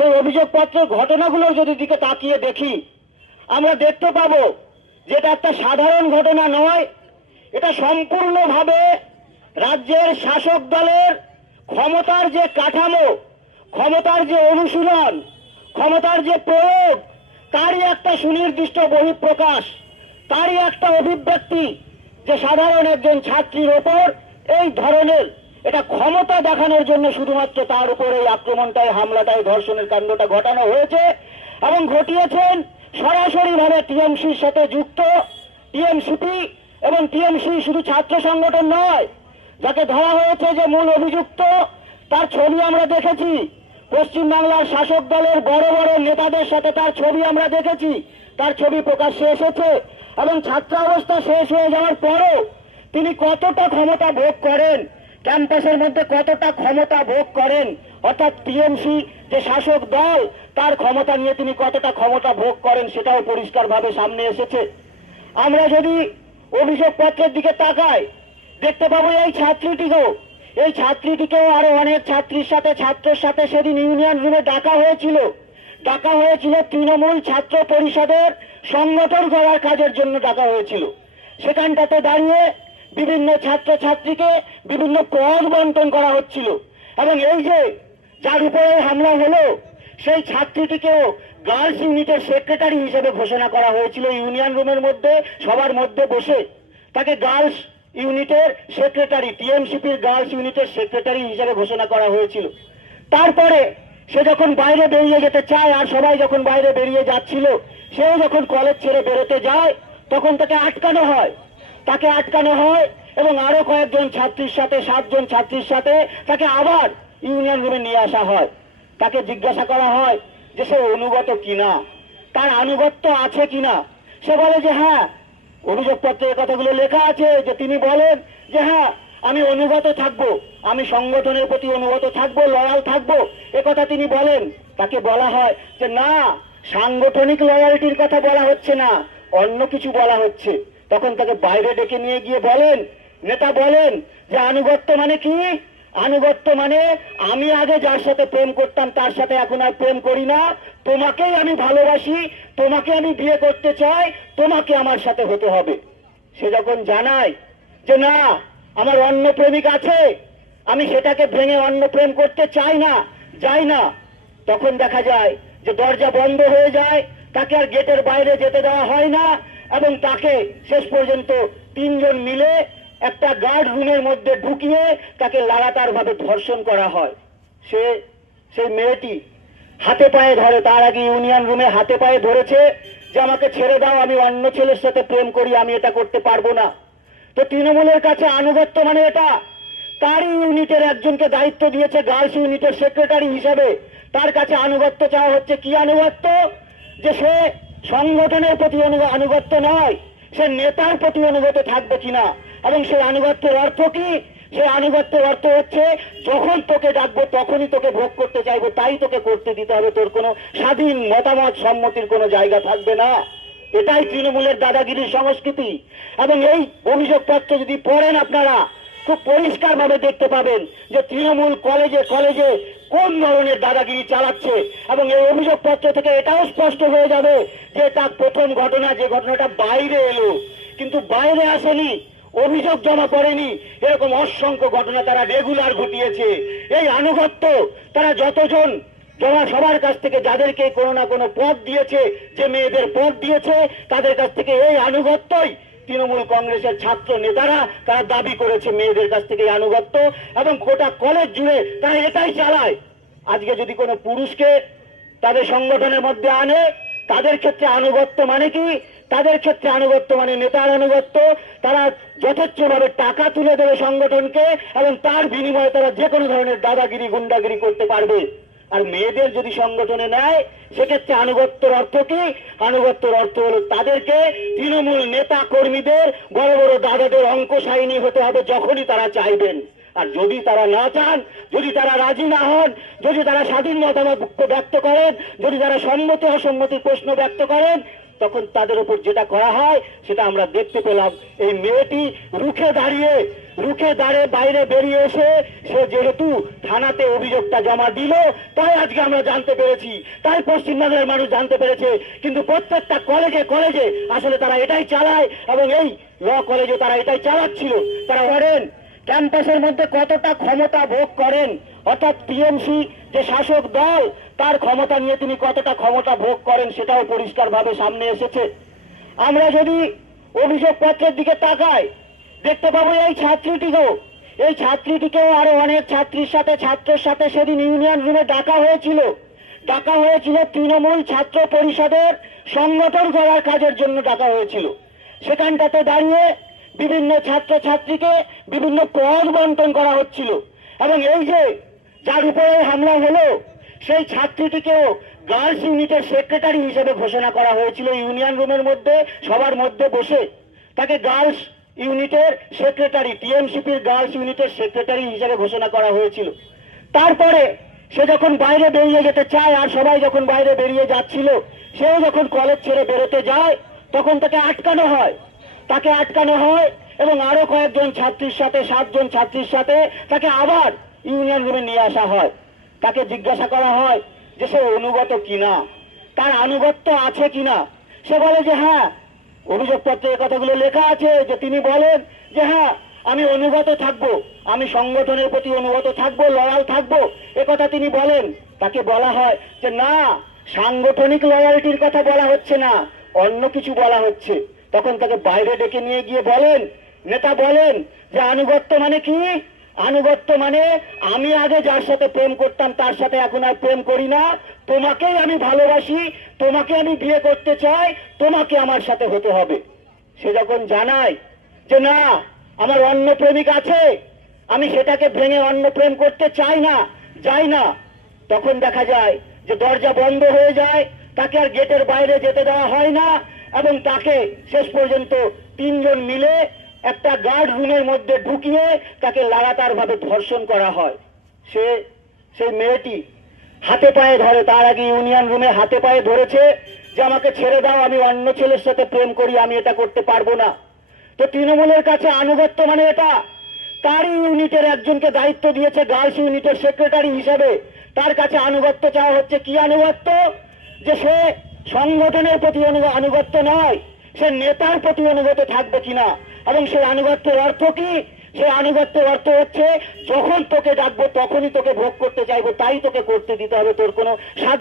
সেই অভিযোগপত্রের ঘটনাগুলোর যদি দিকে তাকিয়ে দেখি, আমরা দেখতে পাবো যে এটা একটা সাধারণ ঘটনা নয়, এটা সম্পূর্ণভাবে রাজ্যের শাসক দলের ক্ষমতার যে কাঠামো, ক্ষমতার যে অনুশীলন, ক্ষমতার যে প্রয়োগ, তারই একটা সুনির্দিষ্ট বহিঃপ্রকাশ, তারই একটা অভিব্যক্তি যে সাধারণ একজন ছাত্রীর ওপর এই ধরনের এটা ক্ষমতা দেখানোর জন্য শুধুমাত্র তার উপর এই আক্রমণটাই, হামলাটাই, ধর্ষণের কাণ্ডটা ঘটানো হয়েছে এবং ঘটিয়েছেন সরাসরি ভাবে টিএমসির সাথে যুক্ত টিএমসিপি এবং টিএমসি শুধু ছাত্র সংগঠন নয়, যাকে ধরা হয়েছে যে মূল অভিযুক্ত, তার ছবি আমরা দেখেছি। পশ্চিমবাংলার শাসক দলের বড় বড় নেতাদের সাথে তার ছবি আমরা দেখেছি। তার ছবি প্রকাশ্যে এসেছে এবং ছাত্রাবস্থা শেষ হয়ে যাওয়ার পরও তিনি কতটা ক্ষমতা ভোগ করেন ক্যাম্পাসের মধ্যে কতটা ক্ষমতা ভোগ করেন, অর্থাৎ টিএমসি যে শাসক দল, তার ক্ষমতা নিয়ে তিনি কতটা ক্ষমতা ভোগ করেন সেটাও পরিষ্কারভাবে সামনে এসেছে। আমরা যদি অভিযোগপত্রের দিকে তাকাই, দেখতে পাবো এই ছাত্রীটিকেও এই ছাত্রীটিকেও আরও অনেক ছাত্রীর সাথে, ছাত্রের সাথে সেদিন ইউনিয়ন রুমে ডাকা হয়েছিল। ডাকা হয়েছিল তৃণমূল ছাত্র পরিষদের সংগঠন করার কাজের জন্য ডাকা হয়েছিল। সেখানটাতে দাঁড়িয়ে বিভিন্ন ছাত্র ছাত্রীকে বিভিন্ন পদ বন্টন করা হচ্ছিল। এবং এই যে যার উপরে হামলা হলো, সেই ছাত্রীটিকেও গার্লস ইউনিটের সেক্রেটারি হিসেবে ঘোষণা করা হয়েছিল ইউনিয়ন রুমের মধ্যে, সবার মধ্যে বসে। তাকে গার্লস ইউনিটের সেক্রেটারি, টিএমসিপির গার্লস ইউনিটের সেক্রেটারি হিসেবে ঘোষণা করা হয়েছিল। তারপরে সে যখন বাইরে বেরিয়ে যেতে চায়, আর সবাই যখন বাইরে বেরিয়ে যাচ্ছিল, সেও যখন কলেজ ছেড়ে বেরোতে যায়, তখন তাকে আটকানো হয়। তাকে আটকানো হয় এবং আরও কয়েকজন ছাত্রীর সাথে, সাতজন ছাত্রীর সাথে তাকে আবার ইউনিয়ন রুমে নিয়ে আসা হয়। তাকে জিজ্ঞাসা করা হয় যে সে অনুগত কিনা? তার আনুগত্য আছে কিনা? সে বলে যে হ্যাঁ অভিযোগপত্রে কথাগুলো লেখা আছে যে তিনি বলেন যে হ্যাঁ আমি অনুগত থাকব, আমি সংগঠনের প্রতি অনুগত থাকব, লয়াল থাকব। কথা তিনি বলেন। তাকে বলা হয় যে না, সাংগঠনিক লয়ালিটির কথা বলা হচ্ছে না, অন্য কিছু বলা হচ্ছে। তখন তাকে বাইরে ডেকে নিয়ে গিয়ে বলেন, নেতা বলেন যে আনুগত্য মানে কি? আনুগত্য মানে আমি আগে যার সাথে প্রেম করতাম তার সাথে এখন আর প্রেম করি না। তোমাকেই আমি ভালোবাসি, তোমাকে আমি বিয়ে করতে চাই, তোমাকে আমার সাথে হতে হবে। সে যখন জানায় যে না, আমার অন্য প্রেমিক আছে, আমি সেটাকে ভেঙে অন্য প্রেম করতে চাই না, যাই না, তখন দেখা যায় যে দরজা বন্ধ হয়ে যায়, তাকে আর গেটের বাইরে যেতে দেওয়া হয় না। এবং তাকে শেষ পর্যন্ত তিনজন মিলে একটা গার্ড রুমের মধ্যে ঢুকিয়ে তাকে লাগাতার ভাবে ধর্ষণ করা হয়। সে, সেই মেয়েটি হাতে পায়ে ধরে, তার আগে ইউনিয়ন রুমে হাতে পায়ে ধরেছে যে, আমাকে ছেড়ে দাও, আমি অন্য ছেলের সাথে প্রেম করি, আমি এটা করতে পারব না। তো তৃণমূলের কাছে আনুগত্য মানে এটা। তারই ইউনিটের একজনকে দায়িত্ব দিয়েছে গার্লস ইউনিটের সেক্রেটারি হিসাবে। তার কাছে আনুগত্য চাওয়া হচ্ছে কি আনুগত্য? যে সে সংগঠনের প্রতি আনুগত্য নয়। সে নেতার প্রতি অনুগত থাকবে কিনা? এবং সেই আনুগত্যের অর্থ কি? সেই আনুগত্যের অর্থ হচ্ছে, যখন তোকে ডাকবো, তখনই তোকে ভোগ করতে চাইব, তাই তোকে করতে দিতে হবে। তোর কোনো স্বাধীন মতামত সম্মতির কোনো জায়গা থাকবে না। এটাই তৃণমূলের দাদাগিরির সংস্কৃতি। এবং এই অভিযোগপত্র যদি পড়েন আপনারা খুব পরিষ্কার ভাবে দেখতে পাবেন যে তৃণমূল কলেজে কলেজে কোন ধরনের দাদাগিরি চালাচ্ছে এবং এই অভিযোগপত্র থেকে এটাও স্পষ্ট হয়ে যাবে যে তার প্রথম ঘটনা, যে ঘটনাটা বাইরে এলো। কিন্তু বাইরে আসেনি, অভিযোগ জমা করেনি এরকম অসংখ্য ঘটনা তারা রেগুলার ঘটিয়েছে। এই আনুগত্য তারা যতজন জমা সবার কাছ থেকে যাদেরকে কোনো না কোনো পদ দিয়েছে, যে মেয়েদের পদ দিয়েছে, তাদের কাছ থেকে এই আনুগত্যই তৃণমূল কংগ্রেসের ছাত্র নেতারা, তারা দাবি করেছে মেয়েদের কাছ থেকে আনুগত্য, এবং গোটা কলেজ জুড়ে তারা এটাই চালায়। আজকে যদি কোনো পুরুষকে তাদের সংগঠনের মধ্যে আনে, তাদের ক্ষেত্রে আনুগত্য মানে কি? তাদের ক্ষেত্রে আনুগত্য মানে নেতার আনুগত্য। তারা যথেচ্ছভাবে টাকা তুলে দেবে সংগঠনকে, এবং তার বিনিময়ে তারা যে কোনো ধরনের দাদাগিরি, গুন্ডাগিরি করতে পারবে। আর মেয়েদের যদি সংগঠনে নেয়, সেক্ষেত্রে আনুগত্যর অর্থ কি? আনুগত্যর অর্থ হল তাদেরকে তৃণমূল নেতা কর্মীদের বড় বড় দাদাদের অঙ্ক সাইনি হতে হবে যখনই তারা চাইবেন। আর যদি তারা না চান, যদি তারা রাজি না হন, যদি তারা স্বাধীন মতামত ব্যক্ত করেন, যদি তারা সম্মতি অসম্মতির প্রশ্ন ব্যক্ত করেন তখন তাদের উপর যেটা করা হয়, সেটা আমরা দেখতে পেলাম। এই মেয়েটি রুখে দাঁড়িয়ে রুখে দাঁড়িয়ে বাইরে বেরিয়ে এসে, সে যেহেতু থানাতে অভিযোগটা জমা দিল, তাই আজকে আমরা জানতে পেরেছি। তাই পশ্চিমবঙ্গের মানুষ জানতে পেরেছে, কিন্তু প্রত্যেকটা কলেজে কলেজে আসলে তারা এটাই চালায়, এবং এই ল কলেজে তারা এটাই চালাচ্ছিল। তারা করেন ক্যাম্পাসের মধ্যে কতটা ক্ষমতা ভোগ করেন? অর্থাৎ টিএমসি যে শাসক দল, তার ক্ষমতা নিয়ে তিনি কতটা ক্ষমতা ভোগ করেন সেটাও পরিষ্কারভাবে সামনে এসেছে। আমরা যদি অভিযোগপত্রের দিকে তাকাই, দেখতে পাবো এই ছাত্রীটিকেও এই ছাত্রীটিকেও আরও অনেক ছাত্রীর সাথে, ছাত্রের সাথে সেদিন ইউনিয়ন রুমে ডাকা হয়েছিল। ডাকা হয়েছিল তৃণমূল ছাত্র পরিষদের সংগঠন করার কাজের জন্য ডাকা হয়েছিল। সেখানটাতে দাঁড়িয়ে বিভিন্ন ছাত্র ছাত্রীকে বিভিন্ন পদ বন্টন করা হচ্ছিল। এবং এই যে যার উপরে হামলা হলো। সেই ছাত্রীটিকেও গার্লস ইউনিটের সেক্রেটারি হিসেবে ঘোষণা করা হয়েছিল ইউনিয়ন রুমের মধ্যে, সবার মধ্যে বসে। তাকে গার্লস ইউনিটের সেক্রেটারি, টিএমসিপির গার্লস ইউনিটের সেক্রেটারি হিসেবে ঘোষণা করা হয়েছিল। তারপরে সে যখন বাইরে বেরিয়ে যেতে চায় আর সবাই যখন বাইরে বেরিয়ে যাচ্ছিল, সেও যখন কলেজ ছেড়ে বেরোতে যায়, তখন তাকে আটকানো হয়। তাকে আটকানো হয় এবং আরও কয়েকজন ছাত্রীর সাথে, সাতজন ছাত্রীর সাথে তাকে আবার ইউনিয়ন রুমে নিয়ে আসা হয়। তাকে জিজ্ঞাসা করা হয় যে, সে অনুগত কিনা? তার আনুগত্য আছে কিনা? সে বলে যে হ্যাঁ অভিযোগপত্রে কথাগুলো লেখা আছে যে, তিনি বলেন যে হ্যাঁ আমি অনুগত থাকব, আমি সংগঠনের প্রতি অনুগত থাকব, লয়াল থাকব। কথা তিনি বলেন। তাকে বলা হয় যে, না, সাংগঠনিক লয়ালটির কথা বলা হচ্ছে না, অন্য কিছু বলা হচ্ছে। তখন তাকে বাইরে ডেকে নিয়ে গিয়ে বলেন, নেতা বলেন যে, আনুগত্য মানে কি? আনুগত্য মানে আমি আগে যার সাথে প্রেম করতাম, তার সাথে এখন আর প্রেম করি না। তোমাকেই আমি ভালোবাসি, তোমাকে আমি বিয়ে করতে চাই, তোমাকে আমার সাথে হতে হবে। সে যখন জানায় যে না, আমার অন্য প্রেমিক আছে, আমি সেটাকে ভেঙে অন্য প্রেম করতে চাই না, যাই না, তখন দেখা যায় যে দরজা বন্ধ হয়ে যায়, তাকে আর গেটের বাইরে যেতে দেওয়া হয় না, এবং তাকে শেষ পর্যন্ত তিনজন মিলে একটা গার্ড রুমের মধ্যে ঢুকিয়ে তাকে লাগাতার ভাবে ধর্ষণ করা হয়। সে, সেই মেয়েটি হাতে পায়ে ধরে, তার আগে ইউনিয়ন রুমে হাতে পায়ে ধরেছে যে, আমাকে ছেড়ে দাও, আমি অন্য ছেলের সাথে প্রেম করি, আমি এটা করতে পারব না। তো তৃণমূলের কাছে আনুগত্য মানে এটা। তারই ইউনিটের একজনকে দায়িত্ব দিয়েছে গার্লস ইউনিটের সেক্রেটারি হিসাবে। তার কাছে আনুগত্য চাওয়া হচ্ছে কি আনুগত্য? যে সে সংগঠনের প্রতি আনুগত্য নয়, সে নেতার প্রতি অনুগত থাকবে কিনা? এবং সেই আনুগত্যের অর্থ কি? সেই আনুগত্যের অর্থ হচ্ছে, যখন তোকে ডাকবো তখনই তোকে ভোগ করতে চাইব, তাই তোকে করতে দিতে হবে, তোর কোনো